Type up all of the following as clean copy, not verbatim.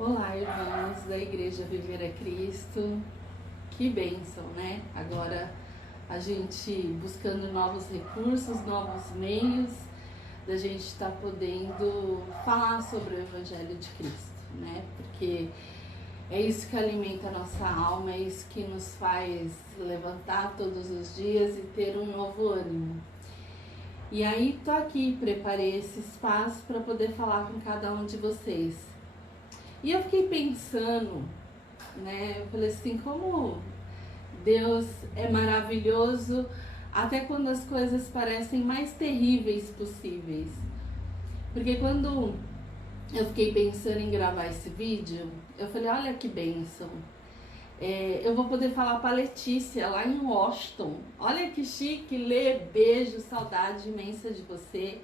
Olá, irmãos da Igreja Viver a Cristo. Que bênção, né? Agora a gente buscando novos recursos, novos meios, da gente estar podendo falar sobre o Evangelho de Cristo, né? Porque é isso que alimenta a nossa alma, é isso que nos faz levantar todos os dias e ter um novo ânimo. E aí tô aqui, preparei esse espaço para poder falar com cada um de vocês. E eu fiquei pensando, né? Eu falei assim, como Deus é maravilhoso até quando as coisas parecem mais terríveis possíveis. Porque quando eu fiquei pensando em gravar esse vídeo, eu falei, olha que bênção. Eu vou poder falar para Letícia lá em Washington. Olha que chique, Lê, beijo, saudade imensa de você.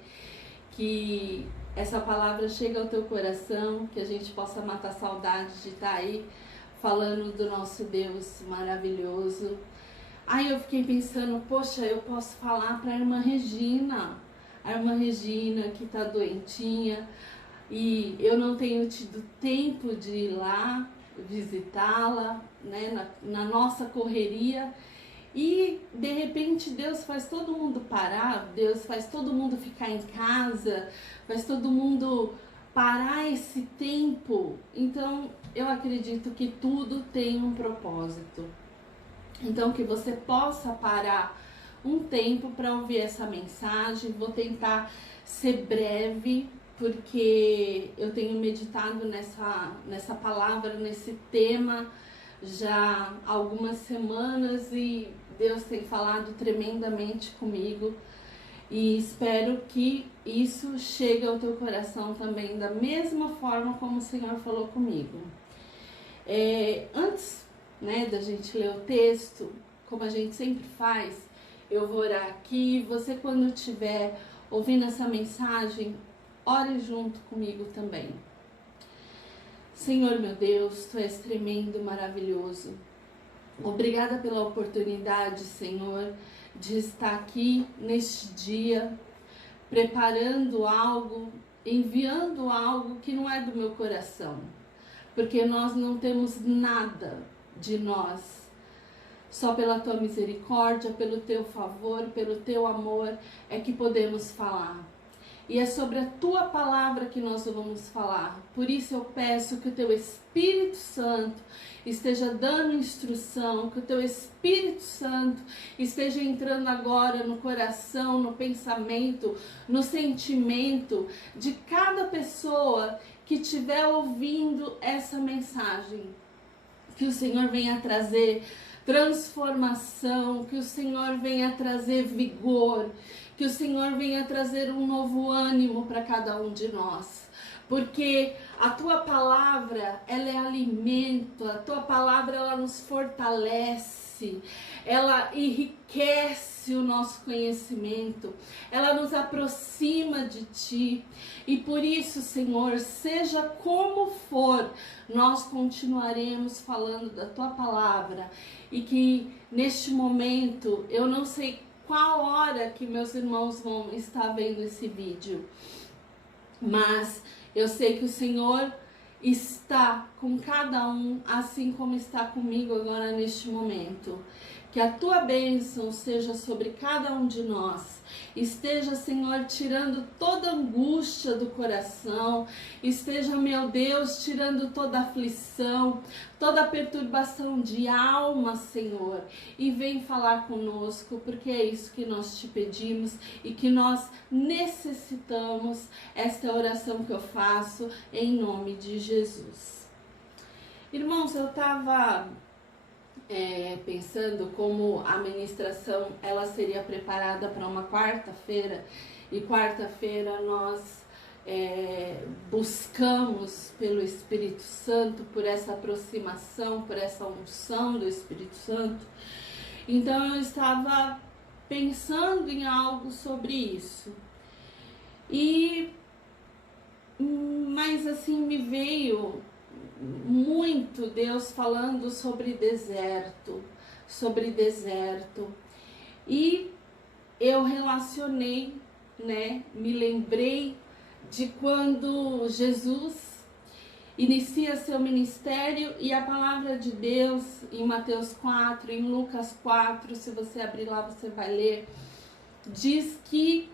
Que essa palavra chegue ao teu coração, que a gente possa matar a saudade de estar aí falando do nosso Deus maravilhoso. Aí eu fiquei pensando, poxa, eu posso falar para a irmã Regina que está doentinha e eu não tenho tido tempo de ir lá visitá-la, né, na nossa correria. E de repente Deus faz todo mundo parar, Deus faz todo mundo ficar em casa, faz todo mundo parar esse tempo. Então eu acredito que tudo tem um propósito. Então que você possa parar um tempo para ouvir essa mensagem. Vou tentar ser breve, porque eu tenho meditado nessa palavra, nesse tema já há algumas semanas e Deus tem falado tremendamente comigo e espero que isso chegue ao teu coração também da mesma forma como o Senhor falou comigo. Antes, né, da gente ler o texto, como a gente sempre faz, eu vou orar aqui. Você, quando estiver ouvindo essa mensagem, ore junto comigo também. Senhor meu Deus, Tu és tremendo, maravilhoso. Obrigada pela oportunidade, Senhor, de estar aqui neste dia, preparando algo, enviando algo que não é do meu coração, porque nós não temos nada de nós. Só pela Tua misericórdia, pelo Teu favor, pelo Teu amor é que podemos falar. E é sobre a Tua palavra que nós vamos falar. Por isso eu peço que o Teu Espírito Santo esteja dando instrução, que o Teu Espírito Santo esteja entrando agora no coração, no pensamento, no sentimento de cada pessoa que estiver ouvindo essa mensagem. Que o Senhor venha trazer transformação, que o Senhor venha trazer vigor, que o Senhor venha trazer um novo ânimo para cada um de nós. Porque a Tua palavra, ela é alimento, a Tua palavra, ela nos fortalece, ela enriquece o nosso conhecimento, ela nos aproxima de Ti. E por isso, Senhor, seja como for, nós continuaremos falando da Tua palavra. E que neste momento, eu não sei qual hora que meus irmãos vão estar vendo esse vídeo, mas eu sei que o Senhor está com cada um, assim como está comigo agora neste momento. Que a Tua bênção seja sobre cada um de nós. Esteja, Senhor, tirando toda angústia do coração. Esteja, meu Deus, tirando toda aflição, toda perturbação de alma, Senhor. E vem falar conosco, porque é isso que nós te pedimos e que nós necessitamos. Esta oração que eu faço em nome de Jesus. Irmãos, eu estava pensando como a ministração ela seria preparada para uma quarta-feira, e quarta-feira nós buscamos pelo Espírito Santo, por essa aproximação, por essa unção do Espírito Santo. Então eu estava pensando em algo sobre isso, mas assim me veio muito Deus falando sobre deserto, e eu relacionei, né, me lembrei de quando Jesus inicia seu ministério, e a palavra de Deus em Mateus 4, em Lucas 4, se você abrir lá você vai ler, diz que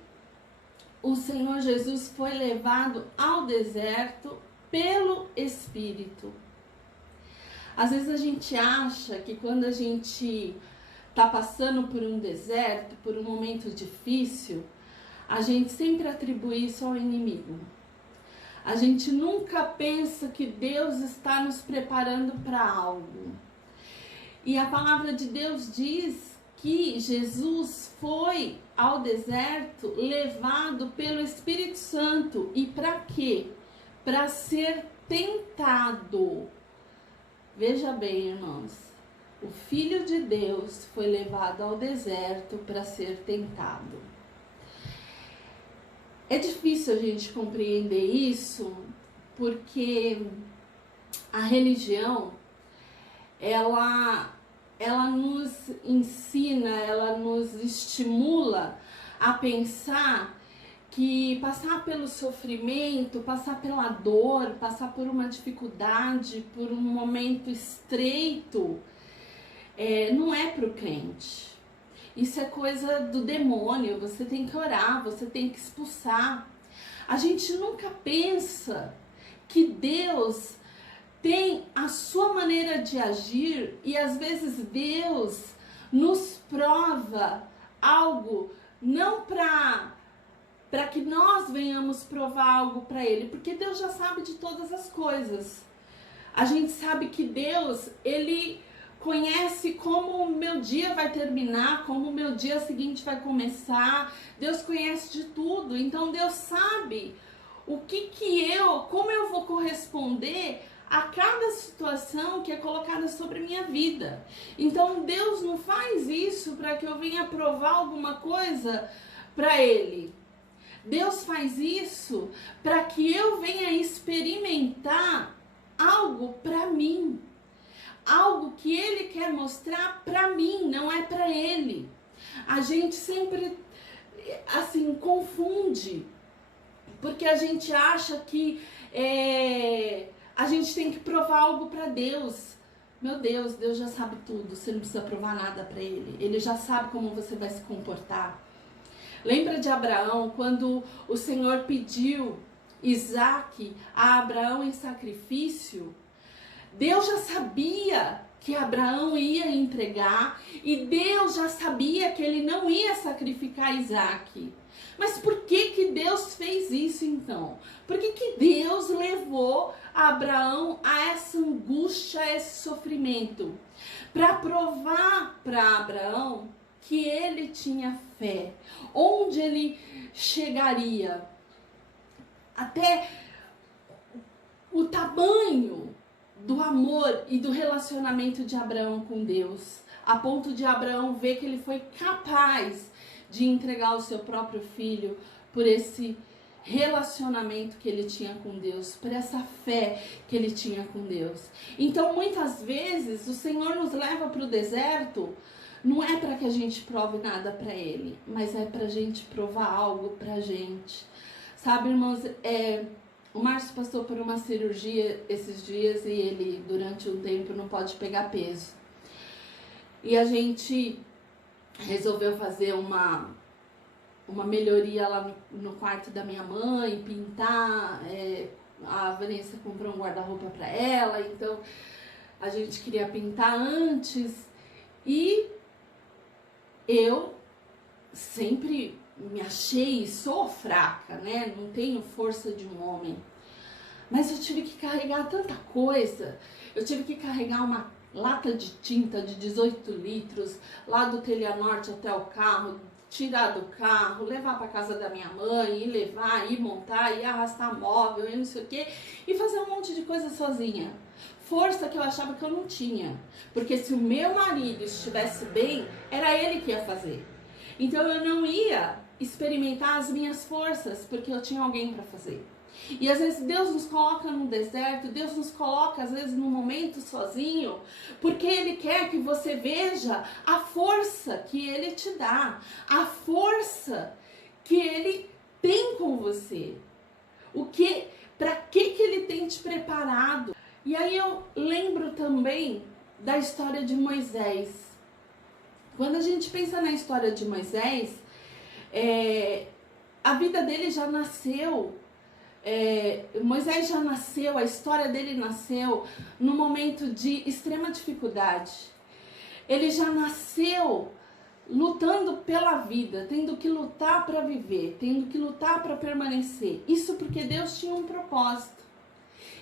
o Senhor Jesus foi levado ao deserto pelo Espírito. Às vezes a gente acha que quando a gente está passando por um deserto, por um momento difícil, a gente sempre atribui isso ao inimigo. A gente nunca pensa que Deus está nos preparando para algo. E a palavra de Deus diz que Jesus foi ao deserto levado pelo Espírito Santo. E para quê? Para ser tentado. Veja bem, irmãos, o Filho de Deus foi levado ao deserto para ser tentado. É difícil a gente compreender isso, porque a religião, ela nos ensina, ela nos estimula a pensar que passar pelo sofrimento, passar pela dor, passar por uma dificuldade, por um momento estreito, não é para o crente. Isso é coisa do demônio, você tem que orar, você tem que expulsar. A gente nunca pensa que Deus tem a sua maneira de agir, e às vezes Deus nos prova algo, não para que nós venhamos provar algo para Ele, porque Deus já sabe de todas as coisas. A gente sabe que Deus, Ele conhece como o meu dia vai terminar, como o meu dia seguinte vai começar. Deus conhece de tudo, então Deus sabe como eu vou corresponder a cada situação que é colocada sobre a minha vida. Então Deus não faz isso para que eu venha provar alguma coisa para Ele. Deus faz isso para que eu venha experimentar algo para mim. Algo que Ele quer mostrar para mim, não é para Ele. A gente sempre, assim, confunde, porque a gente acha que a gente tem que provar algo para Deus. Meu Deus, Deus já sabe tudo, você não precisa provar nada para Ele. Ele já sabe como você vai se comportar. Lembra de Abraão, quando o Senhor pediu Isaac a Abraão em sacrifício? Deus já sabia que Abraão ia entregar, e Deus já sabia que ele não ia sacrificar Isaac. Mas por que Deus fez isso então? Por que Deus levou Abraão a essa angústia, a esse sofrimento? Para provar para Abraão que ele tinha fé. Onde ele chegaria? Até o tamanho do amor e do relacionamento de Abraão com Deus, a ponto de Abraão ver que ele foi capaz de entregar o seu próprio filho por esse relacionamento que ele tinha com Deus, por essa fé que ele tinha com Deus. Então, muitas vezes, o Senhor nos leva para o deserto, não é para que a gente prove nada para Ele, mas é para a gente provar algo para a gente. Sabe, irmãos, o Márcio passou por uma cirurgia esses dias, e ele, durante um tempo, não pode pegar peso. E a gente resolveu fazer uma melhoria lá no quarto da minha mãe, pintar. A Vanessa comprou um guarda-roupa para ela, então a gente queria pintar antes. E eu sempre me achei, sou fraca, né? Não tenho força de um homem. Mas eu tive que carregar tanta coisa. Eu tive que carregar uma lata de tinta de 18 litros, lá do Telha Norte até o carro, tirar do carro, levar para casa da minha mãe, ir levar, ir montar, ir arrastar móvel, e não sei o quê, e fazer um monte de coisa sozinha. Força que eu achava que eu não tinha. Porque se o meu marido estivesse bem, era ele que ia fazer. Então eu não ia experimentar as minhas forças, porque eu tinha alguém para fazer. E às vezes Deus nos coloca no deserto, Deus nos coloca às vezes num momento sozinho, porque Ele quer que você veja a força que Ele te dá, a força que Ele tem com você. para que ele tem te preparado. E aí eu lembro também da história de Moisés. Quando a gente pensa na história de Moisés, a vida dele já nasceu, Moisés já nasceu, a história dele nasceu num momento de extrema dificuldade. Ele já nasceu lutando pela vida, tendo que lutar para viver, tendo que lutar para permanecer. Isso porque Deus tinha um propósito.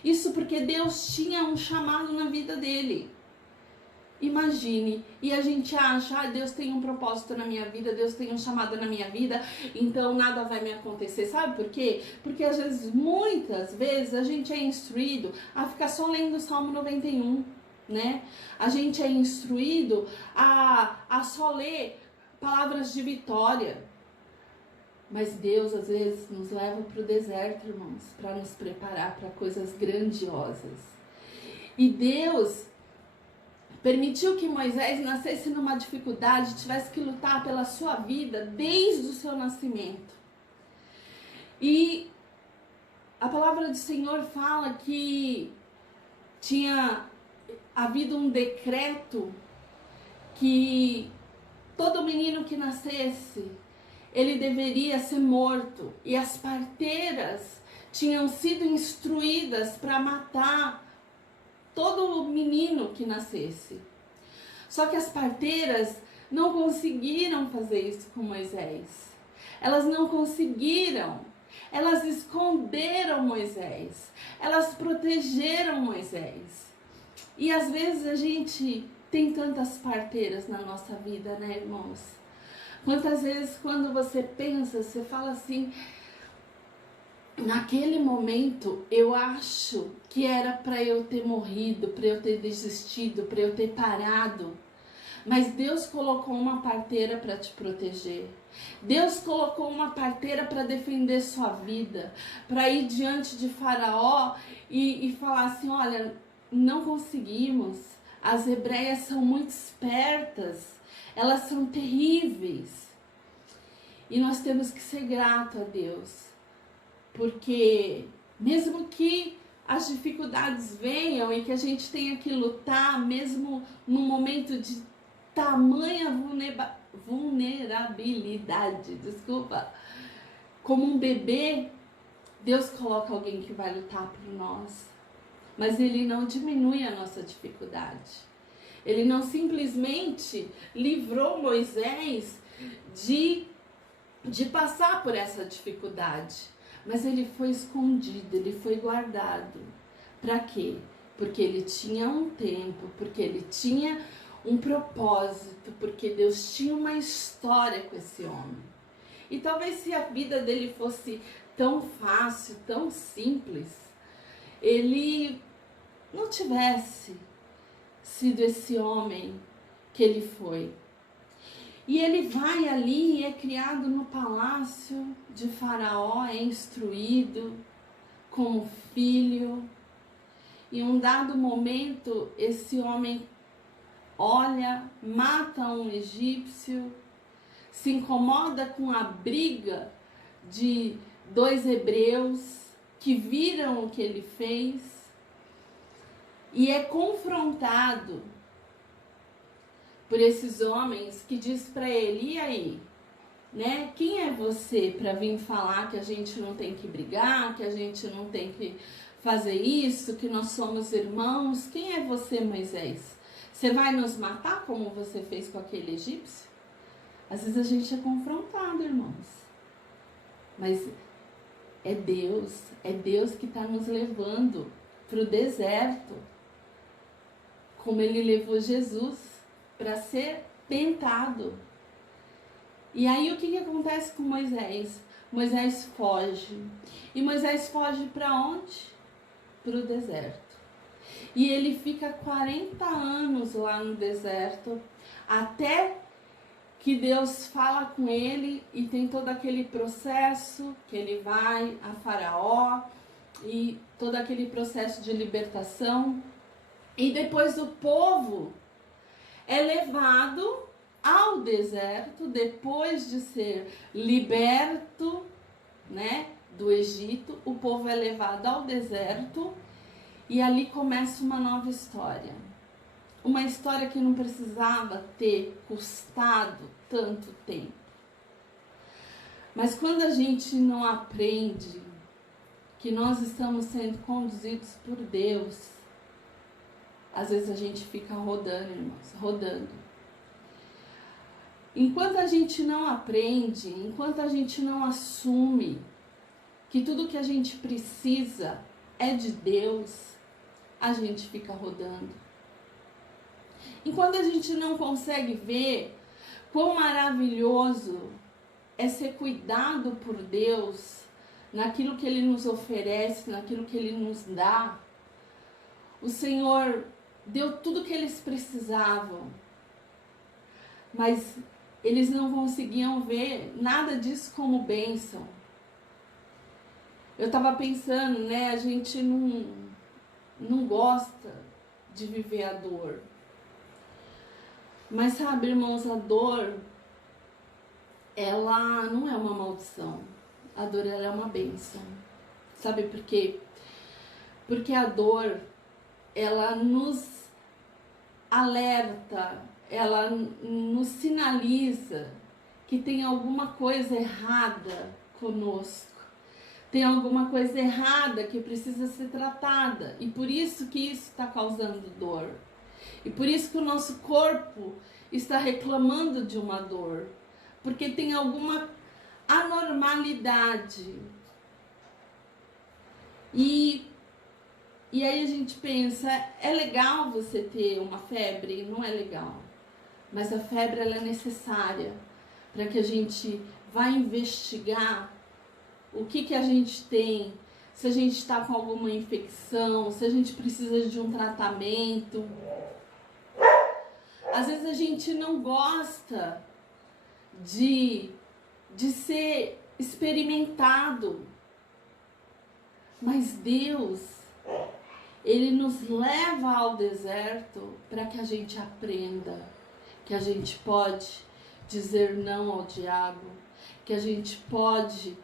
Isso porque Deus tinha um chamado na vida dele. Imagine, e a gente acha, Deus tem um propósito na minha vida, Deus tem um chamado na minha vida, então nada vai me acontecer. Sabe por quê? Porque às vezes, muitas vezes, a gente é instruído a ficar só lendo o Salmo 91, né? A gente é instruído a só ler palavras de vitória. Mas Deus, às vezes, nos leva para o deserto, irmãos, para nos preparar para coisas grandiosas. E Deus permitiu que Moisés nascesse numa dificuldade, tivesse que lutar pela sua vida desde o seu nascimento. E a palavra do Senhor fala que tinha havido um decreto que todo menino que nascesse, ele deveria ser morto. E as parteiras tinham sido instruídas para matar todo menino que nascesse. Só que as parteiras não conseguiram fazer isso com Moisés. Elas não conseguiram. Elas esconderam Moisés. Elas protegeram Moisés. E às vezes a gente tem tantas parteiras na nossa vida, né, irmãos? Quantas vezes quando você pensa, você fala assim, naquele momento eu acho que era para eu ter morrido, para eu ter desistido, para eu ter parado. Mas Deus colocou uma parteira para te proteger. Deus colocou uma parteira para defender sua vida, para ir diante de Faraó e falar assim, olha, não conseguimos. As hebreias são muito espertas, elas são terríveis. E nós temos que ser gratos a Deus. Porque mesmo que as dificuldades venham e que a gente tenha que lutar, mesmo num momento de tamanha vulnerabilidade, como um bebê, Deus coloca alguém que vai lutar por nós. Mas Ele não diminui a nossa dificuldade. Ele não simplesmente livrou Moisés de passar por essa dificuldade. Mas ele foi escondido, ele foi guardado. Para quê? Porque ele tinha um tempo, porque ele tinha um propósito, porque Deus tinha uma história com esse homem. E talvez se a vida dele fosse tão fácil, tão simples, ele não tivesse sido esse homem que ele foi. E ele vai ali e é criado no palácio de Faraó, é instruído como filho. E em um dado momento, esse homem olha, mata um egípcio, se incomoda com a briga de dois hebreus que viram o que ele fez e é confrontado por esses homens que diz para ele, e aí, né? Quem é você para vir falar que a gente não tem que brigar, que a gente não tem que fazer isso, que nós somos irmãos? Quem é você, Moisés? Você vai nos matar como você fez com aquele egípcio? Às vezes a gente é confrontado, irmãos. Mas é Deus que está nos levando para o deserto, como Ele levou Jesus para ser tentado. E aí o que acontece com Moisés? Moisés foge. E Moisés foge para onde? Para o deserto. E ele fica 40 anos lá no deserto, até que Deus fala com ele e tem todo aquele processo que ele vai a Faraó e todo aquele processo de libertação. E depois o povo é levado ao deserto, depois de ser liberto, né, do Egito, o povo é levado ao deserto e ali começa uma nova história. Uma história que não precisava ter custado tanto tempo. Mas quando a gente não aprende que nós estamos sendo conduzidos por Deus, às vezes a gente fica rodando, irmãos, rodando. Enquanto a gente não aprende, enquanto a gente não assume que tudo que a gente precisa é de Deus, a gente fica rodando. Enquanto a gente não consegue ver quão maravilhoso é ser cuidado por Deus naquilo que Ele nos oferece, naquilo que Ele nos dá, o Senhor deu tudo que eles precisavam, mas eles não conseguiam ver nada disso como bênção. Eu estava pensando, né, a gente não gosta de viver a dor. Mas sabe, irmãos, a dor, ela não é uma maldição. A dor, ela é uma bênção. Sabe por quê? Porque a dor, ela nos alerta, ela nos sinaliza que tem alguma coisa errada conosco. Tem alguma coisa errada que precisa ser tratada. E por isso que isso está causando dor. E por isso que o nosso corpo está reclamando de uma dor. Porque tem alguma anormalidade. E aí a gente pensa, é legal você ter uma febre? Não é legal. Mas a febre, ela é necessária para que a gente vá investigar o que a gente tem, se a gente está com alguma infecção, se a gente precisa de um tratamento. Às vezes a gente não gosta de ser experimentado. Mas Deus, Ele nos leva ao deserto para que a gente aprenda que a gente pode dizer não ao diabo, que a gente pode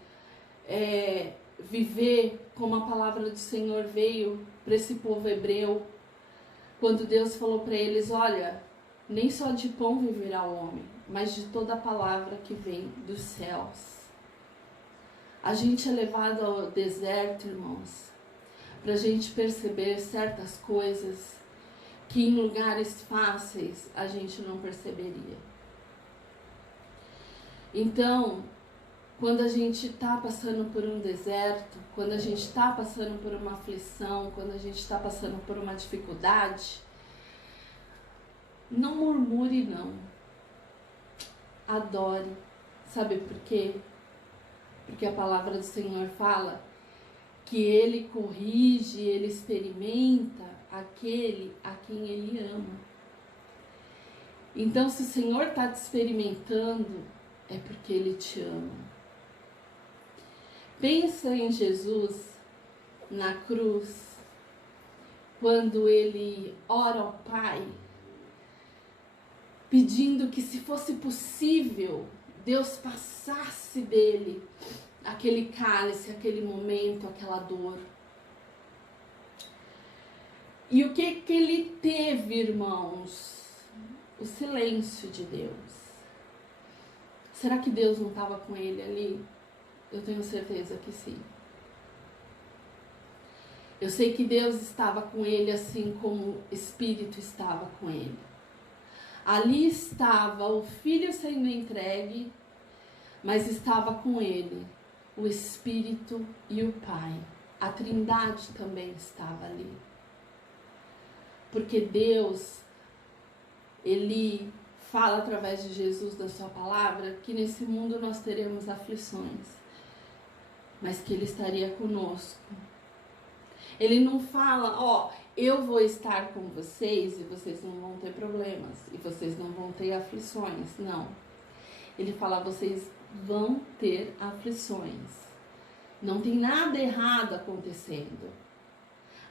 viver como a palavra do Senhor veio para esse povo hebreu, quando Deus falou para eles, olha, nem só de pão viverá o homem, mas de toda a palavra que vem dos céus. A gente é levado ao deserto, irmãos, para a gente perceber certas coisas que em lugares fáceis a gente não perceberia. Então, quando a gente está passando por um deserto, quando a gente está passando por uma aflição, quando a gente está passando por uma dificuldade, não murmure não. Adore. Sabe por quê? Porque a palavra do Senhor fala que Ele corrige, Ele experimenta aquele a quem Ele ama. Então, se o Senhor está te experimentando, é porque Ele te ama. Pensa em Jesus na cruz, quando Ele ora ao Pai, pedindo que, se fosse possível, Deus passasse dele aquele cálice, aquele momento, aquela dor. E o que ele teve, irmãos? O silêncio de Deus. Será que Deus não estava com ele ali? Eu tenho certeza que sim. Eu sei que Deus estava com ele assim como o Espírito estava com ele. Ali estava o Filho sendo entregue, mas estava com ele o Espírito e o Pai. A Trindade também estava ali. Porque Deus, Ele fala através de Jesus, da sua palavra, que nesse mundo nós teremos aflições, mas que Ele estaria conosco. Ele não fala, eu vou estar com vocês e vocês não vão ter problemas, e vocês não vão ter aflições. Não. Ele fala, vocês vão ter aflições. Não tem nada errado acontecendo.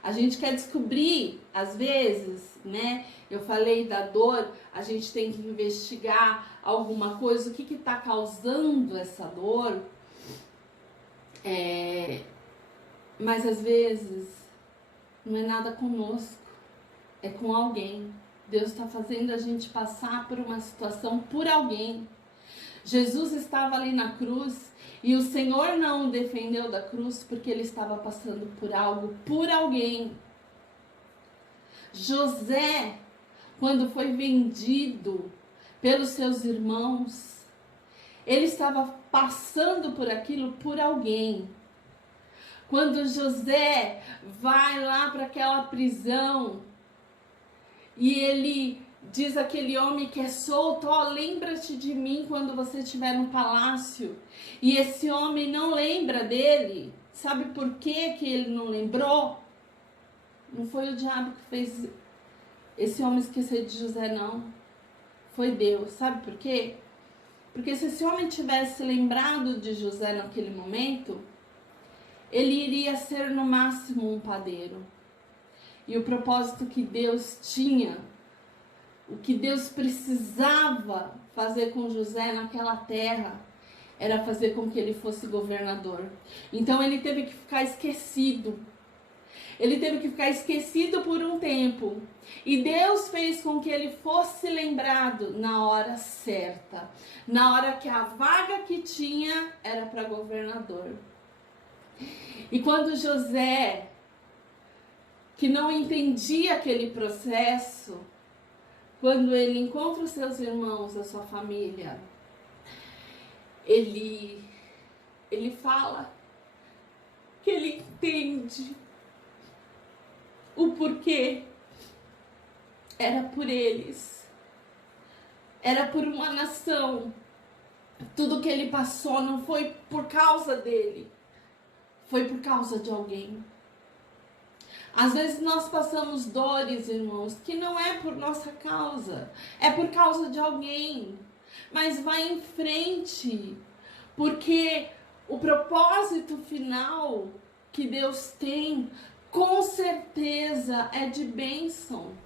A gente quer descobrir, às vezes, né? Eu falei da dor, a gente tem que investigar alguma coisa, o que está causando essa dor. Mas às vezes não é nada conosco, é com alguém. Deus está fazendo a gente passar por uma situação por alguém. Jesus estava ali na cruz e o Senhor não o defendeu da cruz porque ele estava passando por algo, por alguém. José, quando foi vendido pelos seus irmãos, ele estava passando por aquilo por alguém. Quando José vai lá para aquela prisão e ele diz àquele homem que é solto, ó, lembra-te de mim quando você estiver no palácio. E esse homem não lembra dele. Sabe por que ele não lembrou? Não foi o diabo que fez esse homem esquecer de José, não. Foi Deus. Sabe por quê? Porque se esse homem tivesse lembrado de José naquele momento, ele iria ser no máximo um padeiro. E o propósito que Deus tinha, o que Deus precisava fazer com José naquela terra, era fazer com que ele fosse governador. Então ele teve que ficar esquecido. Ele teve que ficar esquecido por um tempo. E Deus fez com que ele fosse lembrado na hora certa. Na hora que a vaga que tinha era para governador. E quando José, que não entendia aquele processo, quando ele encontra os seus irmãos, a sua família, ele fala que ele entende o porquê. Era por eles, era por uma nação. Tudo que ele passou não foi por causa dele, foi por causa de alguém. Às vezes nós passamos dores, irmãos, que não é por nossa causa, é por causa de alguém. Mas vai em frente, porque o propósito final que Deus tem, com certeza, é de bênção.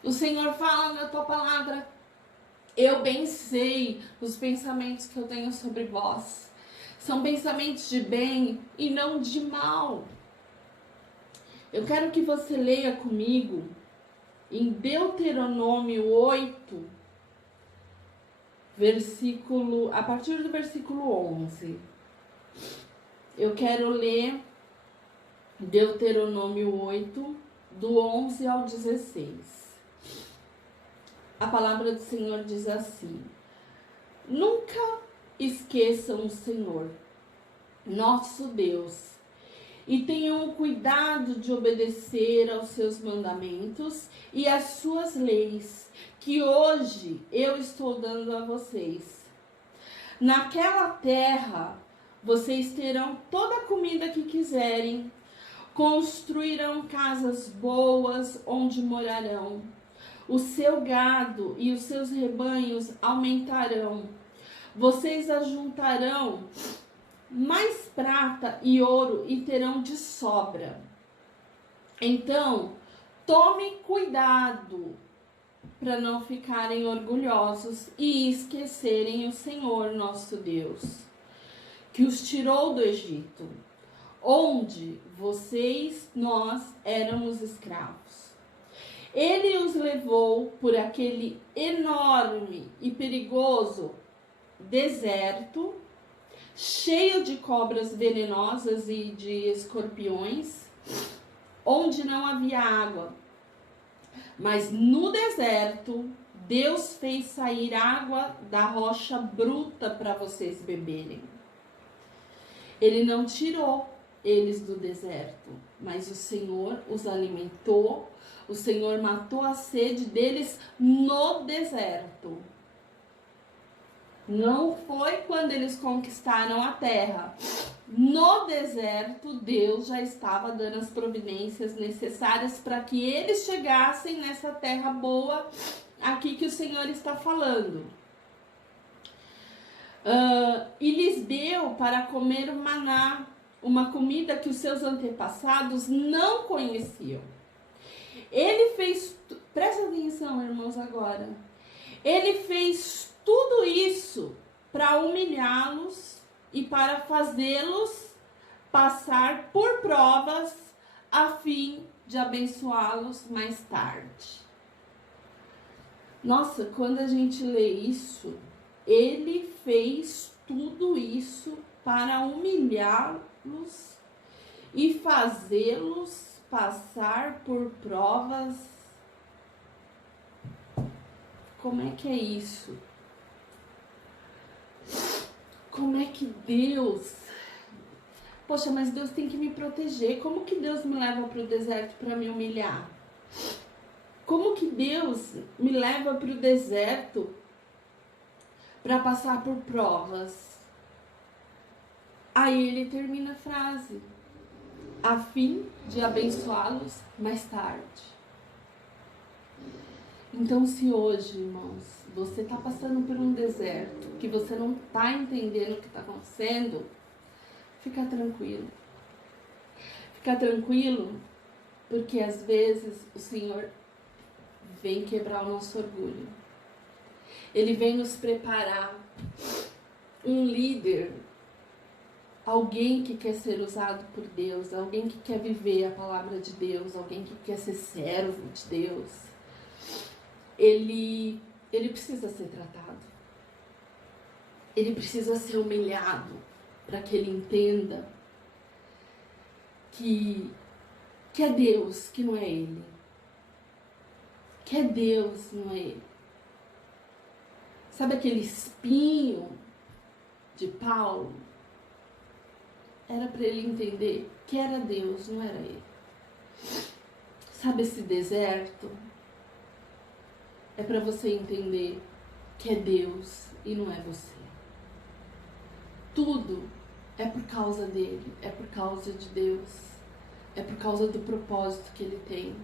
O Senhor fala na tua palavra: eu bem sei os pensamentos que eu tenho sobre vós. São pensamentos de bem e não de mal. Eu quero que você leia comigo em Deuteronômio 8, a partir do versículo 11. Eu quero ler Deuteronômio 8, do 11 ao 16. A palavra do Senhor diz assim: nunca esqueçam o Senhor, nosso Deus, e tenham cuidado de obedecer aos seus mandamentos e às suas leis, que hoje eu estou dando a vocês. Naquela terra, vocês terão toda a comida que quiserem, construirão casas boas onde morarão. O seu gado e os seus rebanhos aumentarão. Vocês ajuntarão mais prata e ouro e terão de sobra. Então, tome cuidado para não ficarem orgulhosos e esquecerem o Senhor nosso Deus, que os tirou do Egito, onde nós éramos escravos. Ele os levou por aquele enorme e perigoso deserto, cheio de cobras venenosas e de escorpiões, onde não havia água. Mas no deserto, Deus fez sair água da rocha bruta para vocês beberem. Ele não tirou eles do deserto, mas o Senhor os alimentou. O Senhor matou a sede deles no deserto. Não foi quando eles conquistaram a terra. No deserto, Deus já estava dando as providências necessárias para que eles chegassem nessa terra boa aqui que o Senhor está falando. E lhes deu para comer o maná, uma comida que os seus antepassados não conheciam. Ele fez, presta atenção, irmãos, agora. Ele fez tudo isso para humilhá-los e para fazê-los passar por provas a fim de abençoá-los mais tarde. Nossa, quando a gente lê isso, ele fez tudo isso para humilhá-los e fazê-los passar por provas. Como é que é isso? Como é que Deus... Poxa, mas Deus tem que me proteger. Como que Deus me leva para o deserto para me humilhar? Como que Deus me leva para o deserto para passar por provas? Aí ele termina a frase: a fim de abençoá-los mais tarde. Então, se hoje, irmãos, você está passando por um deserto, que você não está entendendo o que está acontecendo, fica tranquilo. Fica tranquilo, porque às vezes o Senhor vem quebrar o nosso orgulho. Ele vem nos preparar um líder, alguém que quer ser usado por Deus, alguém que quer viver a palavra de Deus, alguém que quer ser servo de Deus. Ele precisa ser tratado. Ele precisa ser humilhado para que ele entenda que é Deus, que não é ele. Que é Deus, não é ele. Sabe aquele espinho de Paulo? Era para ele entender que era Deus, não era ele. Sabe esse deserto? É para você entender que é Deus e não é você. Tudo é por causa dele, é por causa de Deus, é por causa do propósito que ele tem.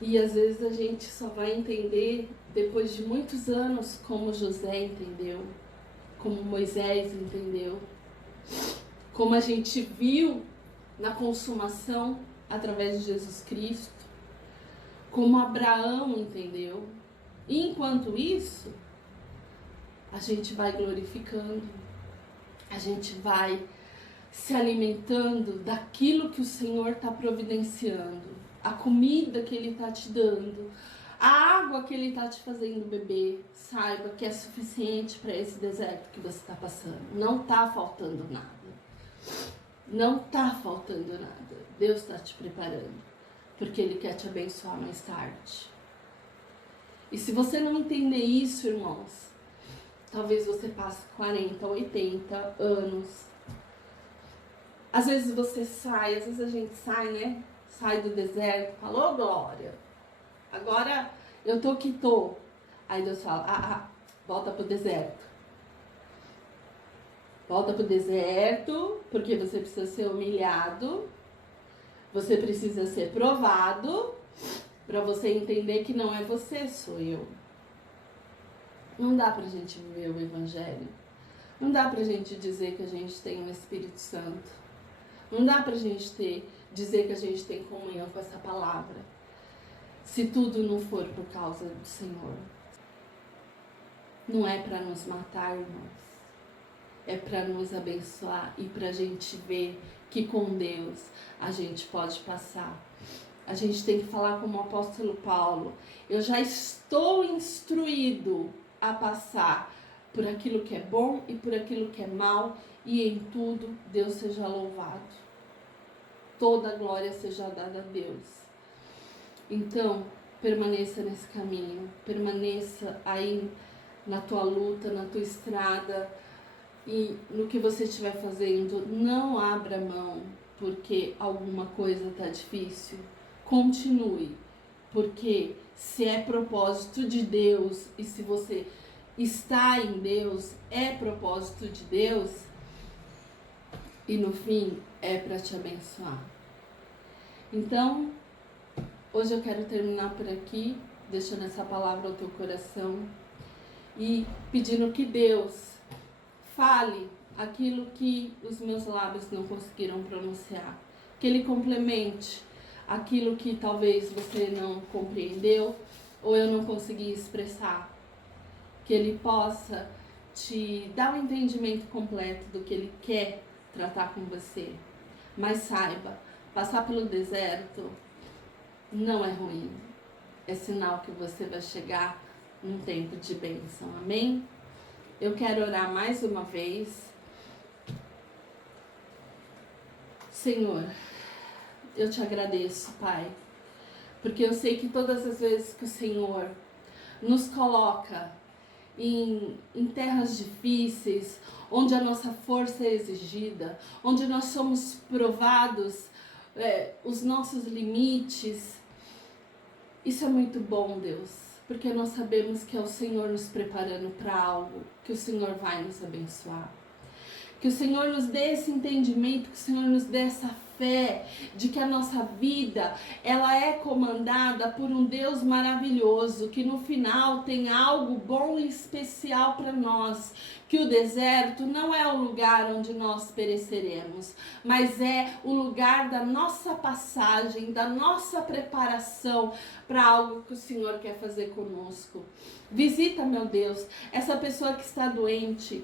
E às vezes a gente só vai entender depois de muitos anos como José entendeu, como Moisés entendeu, como a gente viu na consumação através de Jesus Cristo, como Abraão entendeu. E enquanto isso, a gente vai glorificando, a gente vai se alimentando daquilo que o Senhor está providenciando, a comida que Ele está te dando, a água que Ele está te fazendo beber. Saiba que é suficiente para esse deserto que você está passando. Não está faltando nada. Não está faltando nada. Deus está te preparando, porque Ele quer te abençoar mais tarde. E se você não entender isso, irmãos, talvez você passe 40, 80 anos. Às vezes você sai, às vezes a gente sai, né? Sai do deserto, fala: ô Glória, agora eu tô que tô. Aí Deus fala: volta pro deserto. Volta pro deserto, porque você precisa ser humilhado, você precisa ser provado, para você entender que não é você, sou eu. Não dá pra gente viver o Evangelho. Não dá pra gente dizer que a gente tem o Espírito Santo. Não dá pra gente dizer que a gente tem comunhão com essa palavra, se tudo não for por causa do Senhor. Não é para nos matar, irmãos. É para nos abençoar e pra gente ver que com Deus a gente pode passar. A gente tem que falar como o apóstolo Paulo: eu já estou instruído a passar por aquilo que é bom e por aquilo que é mal, e em tudo Deus seja louvado. Toda a glória seja dada a Deus. Então, permaneça nesse caminho, permaneça aí na tua luta, na tua estrada, e no que você estiver fazendo, não abra mão porque alguma coisa está difícil. Continue, porque se é propósito de Deus e se você está em Deus, é propósito de Deus, e no fim é para te abençoar. Então, hoje eu quero terminar por aqui, deixando essa palavra ao teu coração e pedindo que Deus fale aquilo que os meus lábios não conseguiram pronunciar, que Ele complemente aquilo que talvez você não compreendeu ou eu não consegui expressar, que Ele possa te dar um entendimento completo do que Ele quer tratar com você. Mas saiba, passar pelo deserto não é ruim. É sinal que você vai chegar num tempo de bênção. Amém? Eu quero orar mais uma vez. Senhor, eu te agradeço, Pai, porque eu sei que todas as vezes que o Senhor nos coloca em terras difíceis, onde a nossa força é exigida, onde nós somos provados, os nossos limites, isso é muito bom, Deus, porque nós sabemos que é o Senhor nos preparando para algo, que o Senhor vai nos abençoar. Que o Senhor nos dê esse entendimento, que o Senhor nos dê essa fé de que a nossa vida, ela é comandada por um Deus maravilhoso, que no final tem algo bom e especial para nós. Que o deserto não é o lugar onde nós pereceremos, mas é o lugar da nossa passagem, da nossa preparação para algo que o Senhor quer fazer conosco. Visita, meu Deus, essa pessoa que está doente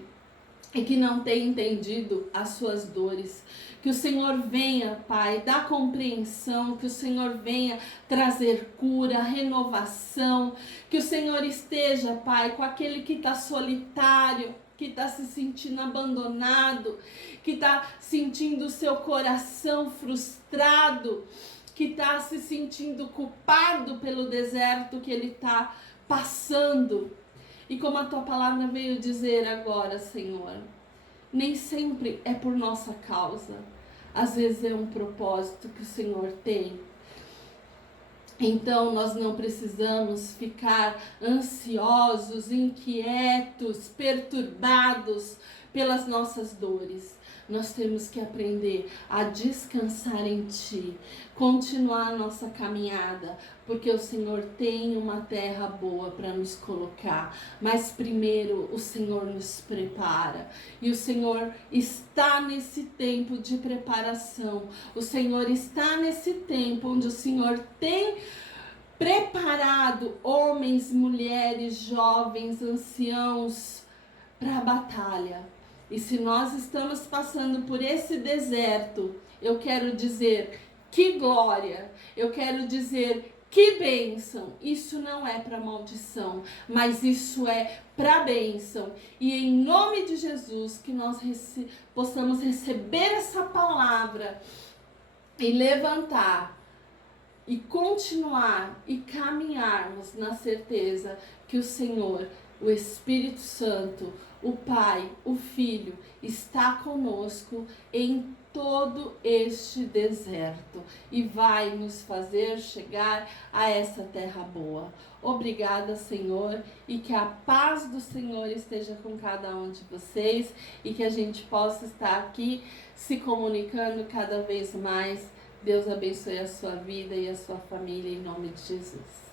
e que não tem entendido as suas dores. Que o Senhor venha, Pai, dar compreensão, que o Senhor venha trazer cura, renovação, que o Senhor esteja, Pai, com aquele que está solitário, que está se sentindo abandonado, que está sentindo o seu coração frustrado, que está se sentindo culpado pelo deserto que ele está passando. E como a tua palavra veio dizer agora, Senhor, nem sempre é por nossa causa. Às vezes é um propósito que o Senhor tem. Então nós não precisamos ficar ansiosos, inquietos, perturbados pelas nossas dores. Nós temos que aprender a descansar em Ti, continuar a nossa caminhada, porque o Senhor tem uma terra boa para nos colocar. Mas primeiro o Senhor nos prepara. E o Senhor está nesse tempo de preparação. O Senhor está nesse tempo onde o Senhor tem preparado homens, mulheres, jovens, anciãos para a batalha. E se nós estamos passando por esse deserto, eu quero dizer que glória, eu quero dizer que bênção. Isso não é para maldição, mas isso é para bênção. E em nome de Jesus, que nós possamos receber essa palavra e levantar e continuar e caminharmos na certeza que o Senhor, o Espírito Santo, o Pai, o Filho, está conosco em todo este deserto e vai nos fazer chegar a essa terra boa. Obrigada, Senhor, e que a paz do Senhor esteja com cada um de vocês e que a gente possa estar aqui se comunicando cada vez mais. Deus abençoe a sua vida e a sua família em nome de Jesus.